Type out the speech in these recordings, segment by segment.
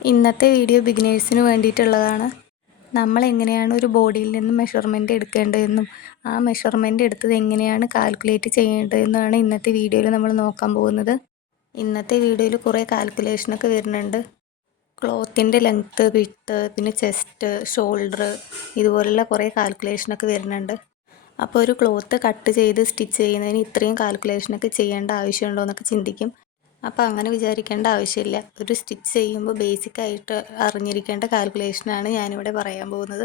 ഇന്നത്തെ വീഡിയോ ബിഗിനേഴ്സിന് വേണ്ടിയിട്ടുള്ളതാണ്. നമ്മൾ എങ്ങനെയാണ് ഒരു ബോഡിയിൽ നിന്ന് മെഷർമെൻറ്റ് എടുക്കേണ്ടതെന്നും ആ മെഷർമെൻറ്റ് എടുത്തത് എങ്ങനെയാണ് കാൽക്കുലേറ്റ് ചെയ്യേണ്ടതെന്നുമാണ് ഇന്നത്തെ വീഡിയോയിൽ നമ്മൾ നോക്കാൻ പോകുന്നത്. ഇന്നത്തെ വീഡിയോയിൽ കുറേ കാൽക്കുലേഷനൊക്കെ വരുന്നുണ്ട്. ക്ലോത്തിൻ്റെ ലെങ്ത്ത്, വിഡ്ത്ത്, പിന്നെ ചെസ്റ്റ്, ഷോൾഡർ, ഇതുപോലുള്ള കുറേ കാൽക്കുലേഷനൊക്കെ വരുന്നുണ്ട്. അപ്പോൾ ഒരു ക്ലോത്ത് കട്ട് ചെയ്ത് സ്റ്റിച്ച് ചെയ്യുന്നതിന് ഇത്രയും കാൽക്കുലേഷനൊക്കെ ചെയ്യേണ്ട ആവശ്യമുണ്ടോ എന്നൊക്കെ ചിന്തിക്കും. അപ്പോൾ അങ്ങനെ വിചാരിക്കേണ്ട ആവശ്യമില്ല. ഒരു സ്റ്റിച്ച് ചെയ്യുമ്പോൾ ബേസിക്കായിട്ട് അറിഞ്ഞിരിക്കേണ്ട കാൽക്കുലേഷനാണ് ഞാനിവിടെ പറയാൻ പോകുന്നത്.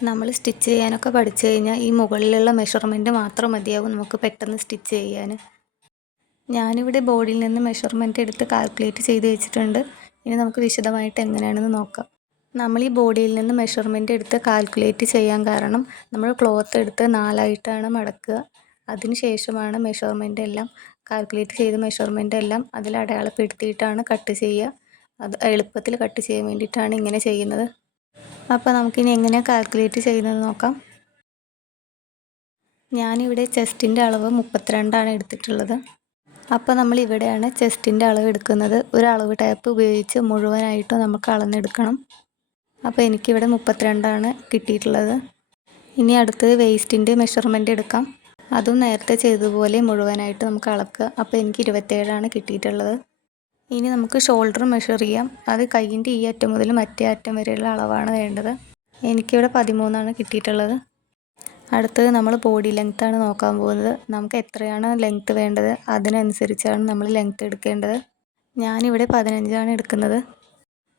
നമ്മൾ സ്റ്റിച്ച് ചെയ്യാനൊക്കെ പഠിച്ചു കഴിഞ്ഞാൽ ഈ മുകളിലുള്ള മെഷർമെൻറ്റ് മാത്രം മതിയാവും നമുക്ക് പെട്ടെന്ന് സ്റ്റിച്ച് ചെയ്യാൻ. ഞാനിവിടെ ബോഡിയിൽ നിന്ന് മെഷർമെൻറ്റ് എടുത്ത് കാൽക്കുലേറ്റ് ചെയ്ത് വെച്ചിട്ടുണ്ട്. ഇനി നമുക്ക് വിശദമായിട്ട് എങ്ങനെയാണെന്ന് നോക്കാം. നമ്മൾ ഈ ബോഡിയിൽ നിന്ന് മെഷർമെൻറ്റ് എടുത്ത് കാൽക്കുലേറ്റ് ചെയ്യാൻ കാരണം നമ്മൾ ക്ലോത്ത് എടുത്ത് 4ആയിട്ടാണ് മടക്കുക. അതിന് ശേഷമാണ് മെഷർമെൻ്റ് എല്ലാം കാൽക്കുലേറ്റ് ചെയ്ത മെഷർമെൻ്റ് എല്ലാം അതിൽ അടയാളപ്പെടുത്തിയിട്ടാണ് കട്ട് ചെയ്യുക. അത് എളുപ്പത്തിൽ കട്ട് ചെയ്യാൻ വേണ്ടിയിട്ടാണ് ഇങ്ങനെ ചെയ്യുന്നത്. അപ്പോൾ നമുക്കിനി എങ്ങനെയാണ് കാൽക്കുലേറ്റ് ചെയ്യുന്നത് നോക്കാം. ഞാനിവിടെ ചെസ്റ്റിൻ്റെ അളവ് 32 എടുത്തിട്ടുള്ളത്. അപ്പോൾ നമ്മൾ ഇവിടെയാണ് ചെസ്റ്റിൻ്റെ അളവ് എടുക്കുന്നത്. ഒരു അളവ് ടേപ്പ് ഉപയോഗിച്ച് മുഴുവനായിട്ടും നമുക്ക് അളന്നെടുക്കണം. അപ്പോൾ എനിക്കിവിടെ 32 കിട്ടിയിട്ടുള്ളത്. ഇനി അടുത്തത് വേസ്റ്റിൻ്റെ മെഷർമെൻറ്റ് എടുക്കാം. അതും നേരത്തെ ചെയ്തതുപോലെ മുഴുവനായിട്ട് നമുക്ക് അളക്കുക. അപ്പോൾ എനിക്ക് 27 കിട്ടിയിട്ടുള്ളത്. ഇനി നമുക്ക് ഷോൾഡർ മെഷർ ചെയ്യാം. അത് കൈയിൻ്റെ ഈ അറ്റം മുതൽ മറ്റേ അറ്റം വരെയുള്ള അളവാണ് വേണ്ടത്. എനിക്കിവിടെ 13 കിട്ടിയിട്ടുള്ളത്. അടുത്തത് നമ്മൾ ബോഡി ലെങ്ത്താണ് നോക്കാൻ പോകുന്നത്. നമുക്ക് എത്രയാണ് ലെങ്ത്ത് വേണ്ടത് അതിനനുസരിച്ചാണ് നമ്മൾ ലെങ്ത്ത് എടുക്കേണ്ടത്. ഞാനിവിടെ 15 എടുക്കുന്നത്.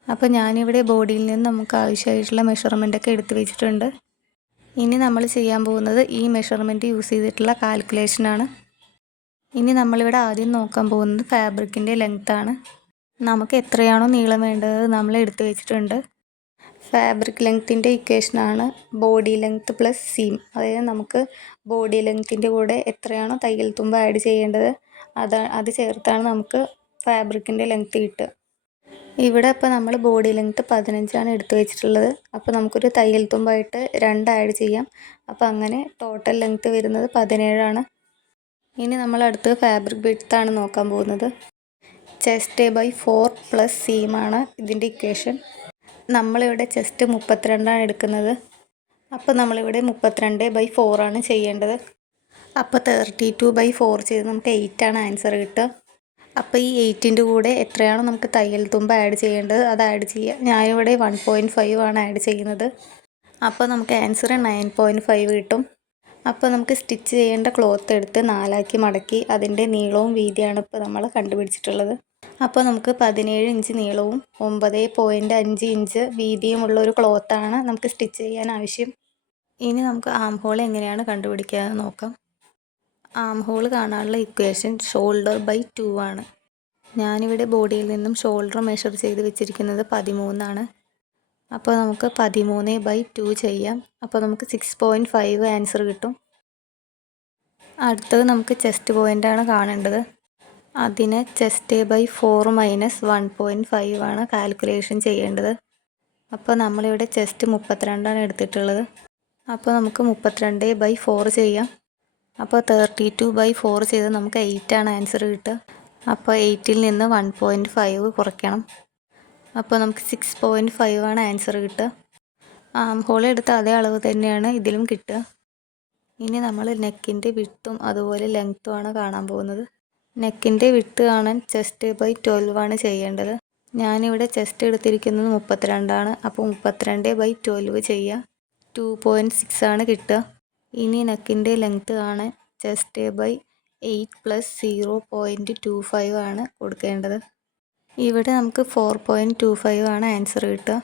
അപ്പോൾ ഞാനിവിടെ ബോഡിയിൽ നിന്ന് നമുക്ക് ആവശ്യമായിട്ടുള്ള മെഷർമെൻറ്റൊക്കെ എടുത്ത് വെച്ചിട്ടുണ്ട്. ഇനി നമ്മൾ ചെയ്യാൻ പോകുന്നത് ഈ മെഷർമെൻറ്റ് യൂസ് ചെയ്തിട്ടുള്ള കാൽക്കുലേഷനാണ്. ഇനി നമ്മളിവിടെ ആദ്യം നോക്കാൻ പോകുന്നത് ഫാബ്രിക്കിൻ്റെ ലെങ്ത്താണ്. നമുക്ക് എത്രയാണോ നീളം വേണ്ടത് നമ്മൾ എടുത്ത് വെച്ചിട്ടുണ്ട്. ഫാബ്രിക് ലെങ്ത്തിൻ്റെ ഇക്വേഷനാണ് ബോഡി ലെങ്ത്ത് പ്ലസ് സീം. അതായത് നമുക്ക് ബോഡി ലെങ്ത്തിൻ്റെ കൂടെ എത്രയാണോ തയ്യൽ തുമ്പ് ആഡ് ചെയ്യേണ്ടത് അത് ചേർത്താണ് നമുക്ക് ഫാബ്രിക്കിൻ്റെ ലെങ്ത്ത് കിട്ടുക. ഇവിടെ അപ്പോൾ നമ്മൾ ബോഡി ലെങ്ത്ത് 15 എടുത്ത് വെച്ചിട്ടുള്ളത്. അപ്പോൾ നമുക്കൊരു തയ്യൽ തുമ്പായിട്ട് 2 ആഡ് ചെയ്യാം. അപ്പോൾ അങ്ങനെ ടോട്ടൽ ലെങ്ത്ത് വരുന്നത് 17. ഇനി നമ്മൾ അടുത്ത് ഫാബ്രിക് വിഡ്ത്താണ് നോക്കാൻ പോകുന്നത്. ചെസ്റ്റ് ബൈ 4 പ്ലസ് സീമാണ് ഇതിൻ്റെ ഇക്വേഷൻ. നമ്മളിവിടെ ചെസ്റ്റ് 32 എടുക്കുന്നത്. അപ്പോൾ നമ്മളിവിടെ 32/4 ചെയ്യേണ്ടത്. അപ്പോൾ 32/4 ചെയ്ത് നമുക്ക് 8 ആൻസർ കിട്ടുക. അപ്പോൾ ഈ 8ൻ്റെ കൂടെ എത്രയാണോ നമുക്ക് തയ്യൽ തുമ്പ് ആഡ് ചെയ്യേണ്ടത് അത് ആഡ് ചെയ്യുക. ഞാനിവിടെ 1.5 ആഡ് ചെയ്യുന്നത്. അപ്പോൾ നമുക്ക് ആൻസർ 9.5 കിട്ടും. അപ്പോൾ നമുക്ക് സ്റ്റിച്ച് ചെയ്യേണ്ട ക്ലോത്ത് എടുത്ത് 4ആക്കി മടക്കി അതിൻ്റെ നീളവും വീതിയാണ് ഇപ്പോൾ നമ്മൾ കണ്ടുപിടിച്ചിട്ടുള്ളത്. അപ്പോൾ നമുക്ക് 17 ഇഞ്ച് നീളവും 9.5 ഇഞ്ച് വീതിയുമുള്ള ഒരു ക്ലോത്താണ് നമുക്ക് സ്റ്റിച്ച് ചെയ്യാൻ ആവശ്യം. ഇനി നമുക്ക് ആം ഹോൾ എങ്ങനെയാണ് കണ്ടുപിടിക്കുക എന്ന് നോക്കാം. ആം ഹോൾ കാണാനുള്ള ഇക്വേഷൻ ഷോൾഡർ ബൈ 2 ആണ്. ഞാനിവിടെ ബോഡിയിൽ നിന്നും ഷോൾഡർ മെഷർ ചെയ്ത് വെച്ചിരിക്കുന്നത് 13. അപ്പോൾ നമുക്ക് 13/2 ചെയ്യാം. അപ്പോൾ നമുക്ക് 6.5 ആൻസർ കിട്ടും. അടുത്തത് നമുക്ക് ചെസ്റ്റ് പോയിൻ്റാണ് കാണേണ്ടത്. അതിന് ചെസ്റ്റ് ബൈ 4 മൈനസ് 1.5 കാൽക്കുലേഷൻ ചെയ്യേണ്ടത്. അപ്പോൾ നമ്മളിവിടെ ചെസ്റ്റ് 32 എടുത്തിട്ടുള്ളത്. അപ്പോൾ നമുക്ക് 32/4 ചെയ്യാം. അപ്പോൾ 32/4 ചെയ്ത് നമുക്ക് 8 ആൻസർ കിട്ടുക. അപ്പോൾ 8ൽ നിന്ന് 1.5 കുറയ്ക്കണം. അപ്പോൾ നമുക്ക് 6.5 ആൻസർ കിട്ടുക. ആം ഹോൾ എടുത്ത അതേ അളവ് തന്നെയാണ് ഇതിലും കിട്ടുക. ഇനി നമ്മൾ നെക്കിൻ്റെ വിഡ്ത്തും അതുപോലെ ലെങ്ത്തുമാണ് കാണാൻ പോകുന്നത്. നെക്കിൻ്റെ വിഡ്ത്ത് കാണാൻ ചെസ്റ്റ് ബൈ 12 ചെയ്യേണ്ടത്. ഞാനിവിടെ ചെസ്റ്റ് എടുത്തിരിക്കുന്നത് 32. അപ്പോൾ 32/12 ചെയ്യുക. 2.6 കിട്ടുക. ഇനി നെക്കിൻ്റെ ലെങ്ത്ത് കാണാൻ ചെസ്റ്റ് ബൈ 8 പ്ലസ് 0.25 കൊടുക്കേണ്ടത്. ഇവിടെ നമുക്ക് 4.25 ആൻസർ കിട്ടുക.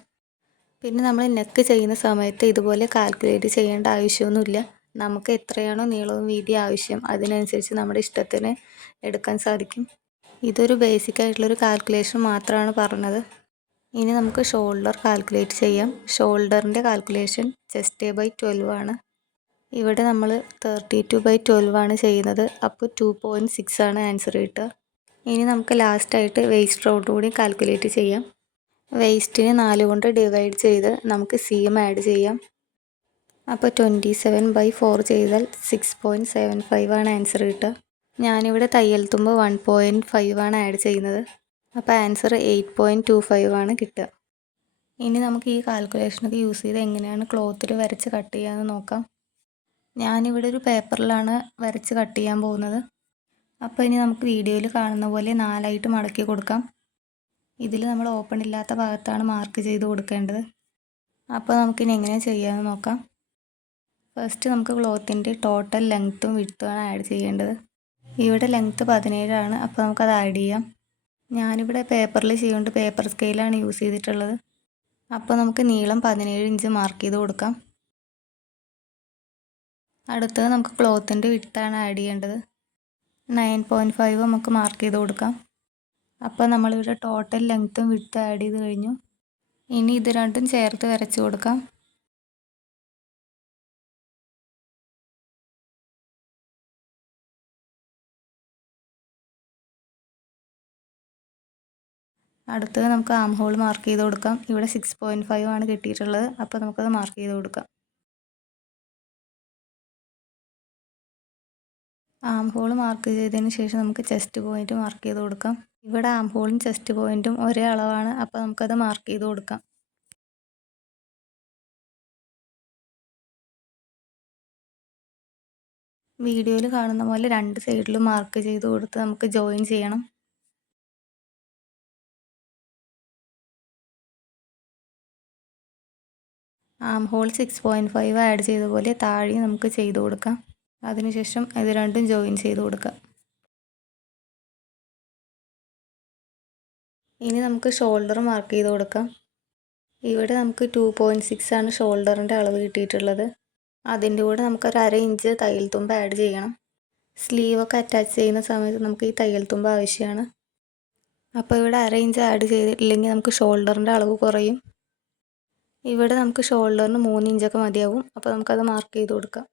പിന്നെ നമ്മൾ നെക്ക് ചെയ്യുന്ന സമയത്ത് ഇതുപോലെ കാൽക്കുലേറ്റ് ചെയ്യേണ്ട ആവശ്യമൊന്നുമില്ല. നമുക്ക് എത്രയാണോ നീളവും വീതി ആവശ്യം അതിനനുസരിച്ച് നമ്മുടെ ഇഷ്ടത്തിന് എടുക്കാൻ സാധിക്കും. ഇതൊരു ബേസിക് ആയിട്ടുള്ളൊരു കാൽക്കുലേഷൻ മാത്രമാണ് പറഞ്ഞത്. ഇനി നമുക്ക് ഷോൾഡർ കാൽക്കുലേറ്റ് ചെയ്യാം. ഷോൾഡറിൻ്റെ കാൽക്കുലേഷൻ ചെസ്റ്റ് ബൈ 12 ഇവിടെ നമ്മൾ 32/12 ചെയ്യുന്നത്. അപ്പോൾ 2.6 ആൻസർ കിട്ടുക. ഇനി നമുക്ക് ലാസ്റ്റായിട്ട് വേസ്റ്റ് റൗണ്ട് കൂടി കാൽക്കുലേറ്റ് ചെയ്യാം. വേസ്റ്റിനെ 4 കൊണ്ട് ഡിവൈഡ് ചെയ്ത് നമുക്ക് സീം ആഡ് ചെയ്യാം. അപ്പോൾ 27/4 ചെയ്താൽ 6.75 ആൻസർ കിട്ടുക. ഞാനിവിടെ തയ്യൽ തുമ്പ് 1.5 ആഡ് ചെയ്യുന്നത്. അപ്പോൾ ആൻസർ 8.25 ആണ് കിട്ടുക. ഇനി നമുക്ക് ഈ കാൽക്കുലേഷനൊക്കെ യൂസ് ചെയ്ത് എങ്ങനെയാണ് ക്ലോത്തിൽ വരച്ച് കട്ട് ചെയ്യാമെന്ന് നോക്കാം. ഞാനിവിടെ ഒരു പേപ്പറിലാണ് വരച്ച് കട്ട് ചെയ്യാൻ പോകുന്നത്. അപ്പോൾ ഇനി നമുക്ക് വീഡിയോയിൽ കാണുന്ന പോലെ 4ആയിട്ട് മടക്കി കൊടുക്കാം. ഇതിൽ നമ്മൾ ഓപ്പൺ ഇല്ലാത്ത ഭാഗത്താണ് മാർക്ക് ചെയ്ത് കൊടുക്കേണ്ടത്. അപ്പോൾ നമുക്കിനി എങ്ങനെ ചെയ്യാമെന്ന് നോക്കാം. ഫസ്റ്റ് നമുക്ക് ക്ലോത്തിൻ്റെ ടോട്ടൽ ലെങ്ത്തും വിഡ്ത്തുമാണ് ആഡ് ചെയ്യേണ്ടത്. ഇവിടെ ലെങ്ത്ത് 17 ആണ്. അപ്പോൾ നമുക്കത് ആഡ് ചെയ്യാം. ഞാനിവിടെ പേപ്പറിൽ ചെയ്യുകൊണ്ട് പേപ്പർ സ്കെയിലാണ് യൂസ് ചെയ്തിട്ടുള്ളത്. അപ്പോൾ നമുക്ക് നീളം 17 ഇഞ്ച് മാർക്ക് ചെയ്ത് കൊടുക്കാം. അടുത്തത് നമുക്ക് ക്ലോത്തിൻ്റെ വിഡ്ത്താണ് ആഡ് ചെയ്യേണ്ടത്. 9.5 നമുക്ക് മാർക്ക് ചെയ്ത് കൊടുക്കാം. അപ്പോൾ നമ്മളിവിടെ ടോട്ടൽ ലെങ്ത്തും വിഡ്ത്തും ആഡ് ചെയ്ത് കഴിഞ്ഞു. ഇനി ഇത് രണ്ടും ചേർത്ത് വരച്ച് കൊടുക്കാം. അടുത്തത് നമുക്ക് ആം ഹോൾ മാർക്ക് ചെയ്ത് കൊടുക്കാം. ഇവിടെ 6.5 ആണ് കിട്ടിയിട്ടുള്ളത്. അപ്പോൾ നമുക്കത് മാർക്ക് ചെയ്ത് കൊടുക്കാം. ആം ഹോൾ മാർക്ക് ചെയ്തതിന് ശേഷം നമുക്ക് ചെസ്റ്റ് പോയിൻറ്റ് മാർക്ക് ചെയ്ത് കൊടുക്കാം. ഇവിടെ ആം ഹോളും ചെസ്റ്റ് പോയിൻറ്റും ഒരേ അളവാണ്. അപ്പോൾ നമുക്കത് മാർക്ക് ചെയ്ത് കൊടുക്കാം. വീഡിയോയിൽ കാണുന്ന പോലെ രണ്ട് സൈഡിലും മാർക്ക് ചെയ്ത് കൊടുത്ത് നമുക്ക് ജോയിൻ ചെയ്യണം. ആം ഹോൾ 6.5 ആഡ് ചെയ്ത പോലെ താഴെ നമുക്ക് ചെയ്ത് കൊടുക്കാം. അതിനുശേഷം ഇത് രണ്ടും ജോയിൻ ചെയ്ത് കൊടുക്കാം. ഇനി നമുക്ക് ഷോൾഡർ മാർക്ക് ചെയ്ത് കൊടുക്കാം. ഇവിടെ നമുക്ക് 2.6 ആണ് ഷോൾഡറിൻ്റെ അളവ് കിട്ടിയിട്ടുള്ളത്. അതിൻ്റെ കൂടെ നമുക്കൊരു 1/2 ഇഞ്ച് തയ്യൽ തുമ്പ് ആഡ് ചെയ്യണം. സ്ലീവൊക്കെ അറ്റാച്ച് ചെയ്യുന്ന സമയത്ത് നമുക്ക് ഈ തയ്യൽ തുമ്പ് ആവശ്യമാണ്. അപ്പോൾ ഇവിടെ 1/2 ഇഞ്ച് ആഡ് ചെയ്തിട്ടില്ലെങ്കിൽ നമുക്ക് ഷോൾഡറിൻ്റെ അളവ് കുറയും. ഇവിടെ നമുക്ക് ഷോൾഡറിന് 3 ഇഞ്ചൊക്കെ മതിയാവും. അപ്പോൾ നമുക്കത് മാർക്ക് ചെയ്ത് കൊടുക്കാം.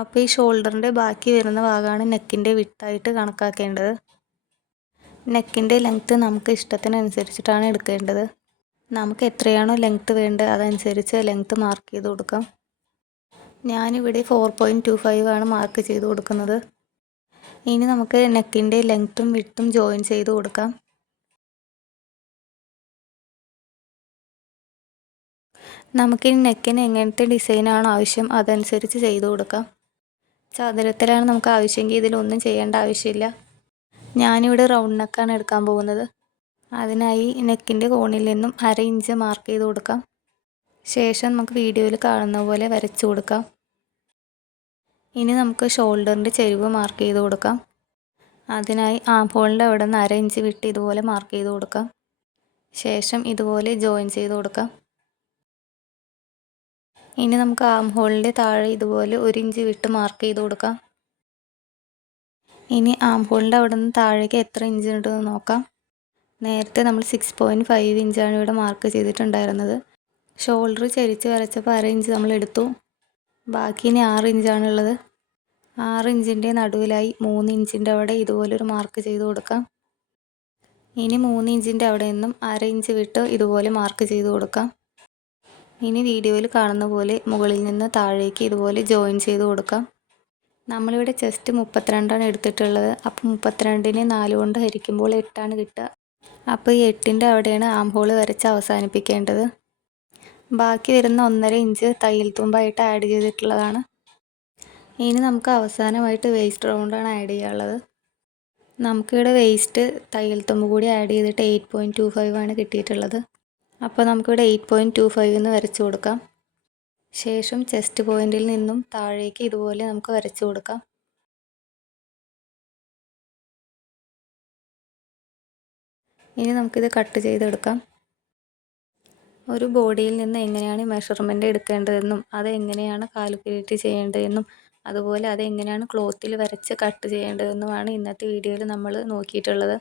അപ്പോൾ ഈ ഷോൾഡറിൻ്റെ ബാക്കി വരുന്ന ഭാഗമാണ് നെക്കിൻ്റെ വിഡ്ത്തായിട്ട് കണക്കാക്കേണ്ടത്. നെക്കിൻ്റെ ലെങ്ത്ത് നമുക്ക് ഇഷ്ടത്തിനനുസരിച്ചിട്ടാണ് എടുക്കേണ്ടത്. നമുക്ക് എത്രയാണോ ലെങ്ത്ത് വേണ്ടത് അതനുസരിച്ച് ലെങ്ത്ത് മാർക്ക് ചെയ്ത് കൊടുക്കാം. ഞാനിവിടെ 4.25 ആണ് മാർക്ക് ചെയ്ത് കൊടുക്കുന്നത്. ഇനി നമുക്ക് നെക്കിൻ്റെ ലെങ്ത്തും വിഡ്ത്തും ജോയിൻ ചെയ്ത് കൊടുക്കാം. നമുക്കിനി നെക്കിന് എങ്ങനത്തെ ഡിസൈനാണ് ആവശ്യം അതനുസരിച്ച് ചെയ്ത് കൊടുക്കാം. ചതുരത്തിലാണ് നമുക്ക് ആവശ്യമെങ്കിൽ ഇതിലൊന്നും ചെയ്യേണ്ട ആവശ്യമില്ല. ഞാനിവിടെ റൗണ്ട് നെക്കാണ് എടുക്കാൻ പോകുന്നത്. അതിനായി നെക്കിൻ്റെ കോണിൽ നിന്നും 1/2 ഇഞ്ച് മാർക്ക് ചെയ്ത് കൊടുക്കാം. ശേഷം നമുക്ക് വീഡിയോയിൽ കാണുന്ന പോലെ വരച്ചു കൊടുക്കാം. ഇനി നമുക്ക് ഷോൾഡറിൻ്റെ ചെരിവ് മാർക്ക് ചെയ്ത് കൊടുക്കാം. അതിനായി ആം ഹോളിൻ്റെ അവിടെ നിന്ന് 1/2 ഇഞ്ച് വിട്ട് ഇതുപോലെ മാർക്ക് ചെയ്ത് കൊടുക്കാം. ശേഷം ഇതുപോലെ ജോയിൻ ചെയ്ത് കൊടുക്കാം. ഇനി നമുക്ക് ആം ഹോളിൻ്റെ താഴെ ഇതുപോലെ 1 ഇഞ്ച് വിട്ട് മാർക്ക് ചെയ്ത് കൊടുക്കാം. ഇനി ആം ഹോളിൻ്റെ അവിടെ നിന്ന് താഴേക്ക് എത്ര ഇഞ്ച് ഉണ്ടെന്ന് നോക്കാം. നേരത്തെ നമ്മൾ 6.5 ഇഞ്ചാണ് ഇവിടെ മാർക്ക് ചെയ്തിട്ടുണ്ടായിരുന്നത്. ഷോൾഡർ ചരിച്ച് വരച്ചപ്പോൾ 1/2 ഇഞ്ച് നമ്മൾ എടുത്തു. ബാക്കി ഇനി 6 ഇഞ്ചാണുള്ളത്. 6 ഇഞ്ചിൻ്റെ നടുവിലായി 3 ഇഞ്ചിൻ്റെ അവിടെ ഇതുപോലൊരു മാർക്ക് ചെയ്ത് കൊടുക്കാം. ഇനി 3 ഇഞ്ചിൻ്റെ അവിടെ നിന്നും 1/2 ഇഞ്ച് വിട്ട് ഇതുപോലെ മാർക്ക് ചെയ്ത് കൊടുക്കാം. ഇനി വീഡിയോയിൽ കാണുന്ന പോലെ മുകളിൽ നിന്ന് താഴേക്ക് ഇതുപോലെ ജോയിൻ ചെയ്ത് കൊടുക്കാം. നമ്മളിവിടെ ചെസ്റ്റ് 32 ആണ് എടുത്തിട്ടുള്ളത്. അപ്പോൾ 32നെ 4 കൊണ്ട് ഹരിക്കുമ്പോൾ 8 ആണ് കിട്ടുക. അപ്പോൾ ഈ 8ൻ്റെ അവിടെയാണ് ആം ഹോൾ വരച്ച് അവസാനിപ്പിക്കേണ്ടത്. ബാക്കി വരുന്ന 1.5 ഇഞ്ച് തയ്യൽ തുമ്പായിട്ട് ആഡ് ചെയ്തിട്ടുള്ളതാണ്. ഇനി നമുക്ക് അവസാനമായിട്ട് വേസ്റ്റ് റൗണ്ടാണ് ആഡ് ചെയ്യാനുള്ളത്. നമുക്കിവിടെ വേസ്റ്റ് തയ്യൽ തുമ്പ് കൂടി ആഡ് ചെയ്തിട്ട് 8.25 ആണ് കിട്ടിയിട്ടുള്ളത്. അപ്പോൾ നമുക്കിവിടെ 8.25 എന്ന് വരച്ചു കൊടുക്കാം. ശേഷം ചെസ്റ്റ് പോയിൻറ്റിൽ നിന്നും താഴേക്ക് ഇതുപോലെ നമുക്ക് വരച്ചു കൊടുക്കാം. ഇനി നമുക്കിത് കട്ട് ചെയ്തെടുക്കാം. ഒരു ബോഡിയിൽ നിന്ന് എങ്ങനെയാണ് മെഷർമെൻറ്റ് എടുക്കേണ്ടതെന്നും അതെങ്ങനെയാണ് കാൽക്കുലേറ്റ് ചെയ്യേണ്ടതെന്നും അതുപോലെ അതെങ്ങനെയാണ് ക്ലോത്തിൽ വരച്ച് കട്ട് ചെയ്യേണ്ടതെന്നുമാണ് ഇന്നത്തെ വീഡിയോയിൽ നമ്മൾ നോക്കിയിട്ടുള്ളത്.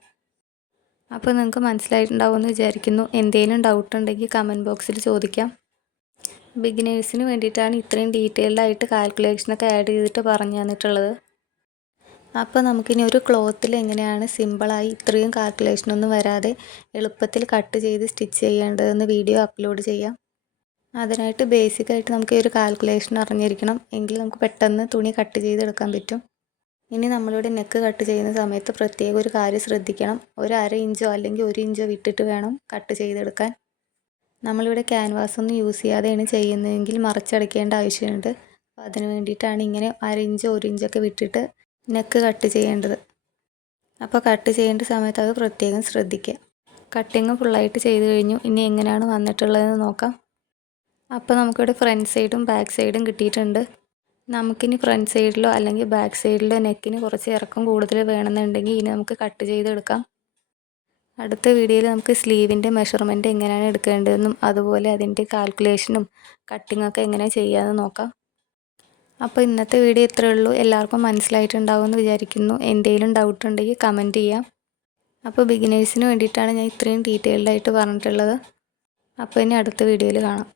അപ്പോൾ നിങ്ങൾക്ക് മനസ്സിലായിട്ടുണ്ടാവുമെന്ന് വിചാരിക്കുന്നു. എന്തെങ്കിലും ഡൗട്ട് ഉണ്ടെങ്കിൽ കമൻറ്റ് ബോക്സിൽ ചോദിക്കാം. ബിഗിനേഴ്സിന് വേണ്ടിയിട്ടാണ് ഇത്രയും ഡീറ്റെയിൽഡ് ആയിട്ട് കാൽക്കുലേഷനൊക്കെ ആഡ് ചെയ്തിട്ട് പറഞ്ഞു തന്നിട്ടുള്ളത്. അപ്പോൾ നമുക്കിനി ഒരു ക്ലോത്തിൽ എങ്ങനെയാണ് സിമ്പിളായി ഇത്രയും കാൽക്കുലേഷനൊന്നും വരാതെ എളുപ്പത്തിൽ കട്ട് ചെയ്ത് സ്റ്റിച്ച് ചെയ്യേണ്ടതെന്ന് വീഡിയോ അപ്ലോഡ് ചെയ്യാം. അതിനായിട്ട് ബേസിക്കായിട്ട് നമുക്ക് ഈ ഒരു കാൽക്കുലേഷൻ അറിഞ്ഞിരിക്കണം. എങ്കിൽ നമുക്ക് പെട്ടെന്ന് തുണി കട്ട് ചെയ്തെടുക്കാൻ പറ്റും. ഇനി നമ്മളിവിടെ നെക്ക് കട്ട് ചെയ്യുന്ന സമയത്ത് പ്രത്യേക ഒരു കാര്യം ശ്രദ്ധിക്കണം. ഒരു 1/2 ഇഞ്ചോ അല്ലെങ്കിൽ 1 ഇഞ്ചോ വിട്ടിട്ട് വേണം കട്ട് ചെയ്തെടുക്കാൻ. നമ്മളിവിടെ ക്യാൻവാസ് ഒന്നും യൂസ് ചെയ്യാതെയാണ് ചെയ്യുന്നതെങ്കിൽ മറച്ചടയ്ക്കേണ്ട ആവശ്യമുണ്ട്. അപ്പോൾ അതിന് വേണ്ടിയിട്ടാണ് ഇങ്ങനെ 1/2 ഇഞ്ചോ 1 ഇഞ്ചൊക്കെ വിട്ടിട്ട് നെക്ക് കട്ട് ചെയ്യേണ്ടത്. അപ്പോൾ കട്ട് ചെയ്യേണ്ട സമയത്ത് അത് പ്രത്യേകം ശ്രദ്ധിക്കുക. കട്ടിങ് ഫുള്ളായിട്ട് ചെയ്ത് കഴിഞ്ഞു. ഇനി എങ്ങനെയാണ് വന്നിട്ടുള്ളതെന്ന് നോക്കാം. അപ്പോൾ നമുക്കിവിടെ ഫ്രണ്ട് സൈഡും ബാക്ക് സൈഡും കിട്ടിയിട്ടുണ്ട്. നമുക്കിനി ഫ്രണ്ട് സൈഡിലോ അല്ലെങ്കിൽ ബാക്ക് സൈഡിലോ നെക്കിന് കുറച്ച് ഇറക്കം കൂടുതൽ വേണമെന്നുണ്ടെങ്കിൽ ഇനി നമുക്ക് കട്ട് ചെയ്തെടുക്കാം. അടുത്ത വീഡിയോയിൽ നമുക്ക് സ്ലീവിൻ്റെ മെഷർമെൻറ്റ് എങ്ങനെയാണ് എടുക്കേണ്ടതെന്നും അതുപോലെ അതിൻ്റെ കാൽക്കുലേഷനും കട്ടിങ്ങൊക്കെ എങ്ങനെ ചെയ്യാമെന്ന് നോക്കാം. അപ്പോൾ ഇന്നത്തെ വീഡിയോ ഇത്രയേ ഉള്ളൂ. എല്ലാവർക്കും മനസ്സിലായിട്ടുണ്ടാവുമെന്ന് വിചാരിക്കുന്നു. എന്തെങ്കിലും ഡൗട്ട് ഉണ്ടെങ്കിൽ കമൻറ്റ് ചെയ്യാം. അപ്പോൾ ബിഗിനേഴ്സിന് വേണ്ടിയിട്ടാണ് ഞാൻ ഇത്രയും ഡീറ്റെയിൽഡായിട്ട് പറഞ്ഞിട്ടുള്ളത്. അപ്പോൾ ഇനി അടുത്ത വീഡിയോയിൽ കാണാം.